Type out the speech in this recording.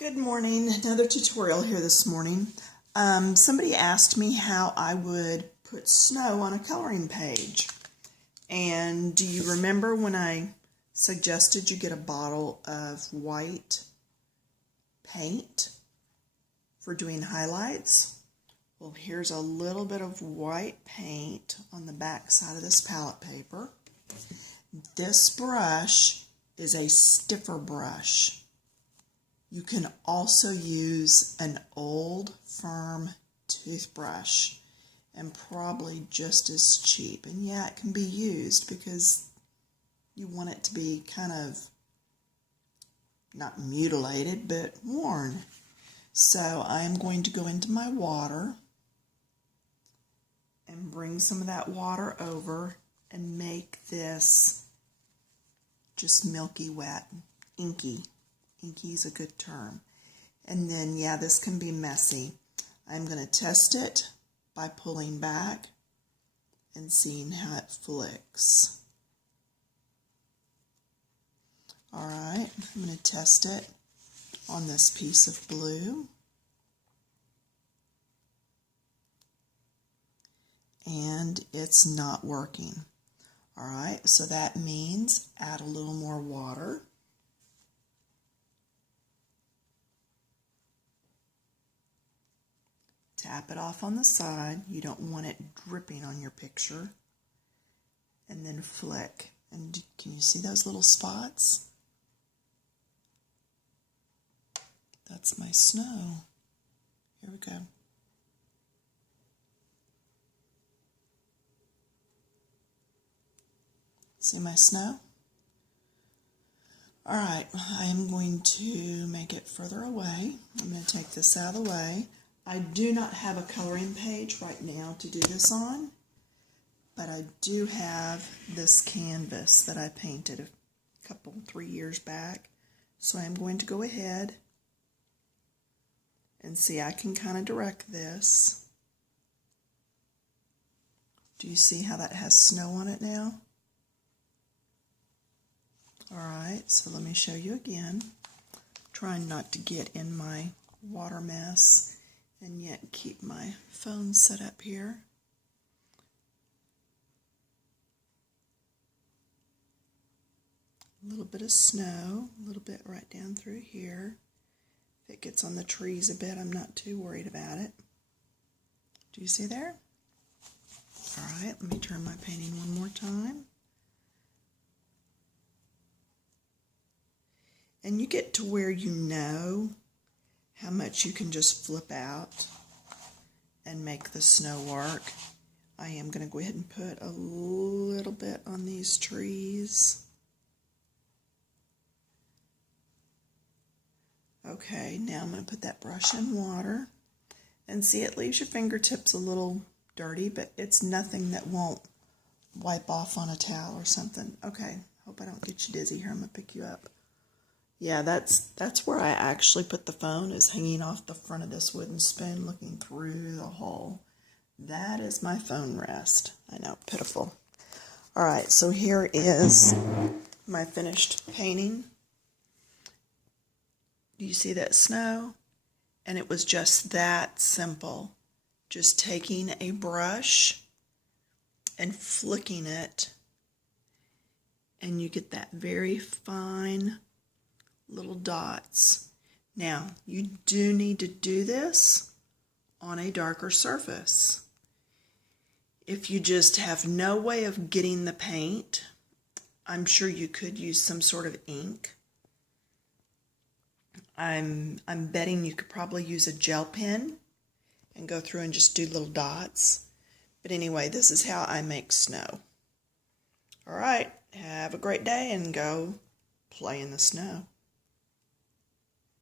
Good morning. Another tutorial here this morning. Somebody asked me how I would put snow on a coloring page. And do you remember when I suggested you get a bottle of white paint for doing highlights? Well, here's a little bit of white paint on the back side of this palette paper. This brush is a stiffer brush. You can also use an old firm toothbrush and probably just as cheap. And yeah, it can be used because you want it to be kind of not mutilated but worn. So I'm going to go into my water and bring some of that water over and make this just milky wet, inky. Inky is a good term. And then, yeah, this can be messy. I'm going to test it by pulling back and seeing how it flicks. Alright, I'm going to test it on this piece of blue. And it's not working. Alright, so that means add a little more water. Tap it off on the side. You don't want it dripping on your picture. And then flick. And can you see those little spots? That's my snow. Here we go. See my snow? Alright, I'm going to make it further away. I'm going to take this out of the way. I do not have a coloring page right now to do this on, but I do have this canvas that I painted a 3 years back. So I'm going to go ahead and see, I can kind of direct this. Do you see how that has snow on it now? Alright, so let me show you again. Trying not to get in my water mess and yet keep my phone set up here. A little bit of snow, a little bit right down through here. If it gets on the trees a bit, I'm not too worried about it. Do you see there? Alright, let me turn my painting one more time. And you get to where you know how much you can just flip out and make the snow work. I am going to go ahead and put a little bit on these trees. Okay, now I'm going to put that brush in water. And see, it leaves your fingertips a little dirty, but it's nothing that won't wipe off on a towel or something. Okay, hope I don't get you dizzy here. I'm going to pick you up. Yeah, that's where I actually put the phone, is hanging off the front of this wooden spoon looking through the hole. That is my phone rest. I know, pitiful. Alright, so here is my finished painting. Do you see that snow? And it was just that simple. Just taking a brush and flicking it, and you get that very fine little dots. Now, you do need to do this on a darker surface. If you just have no way of getting the paint, I'm sure you could use some sort of ink. I'm betting you could probably use a gel pen and go through and just do little dots. But anyway, this is how I make snow. Alright, have a great day and go play in the snow.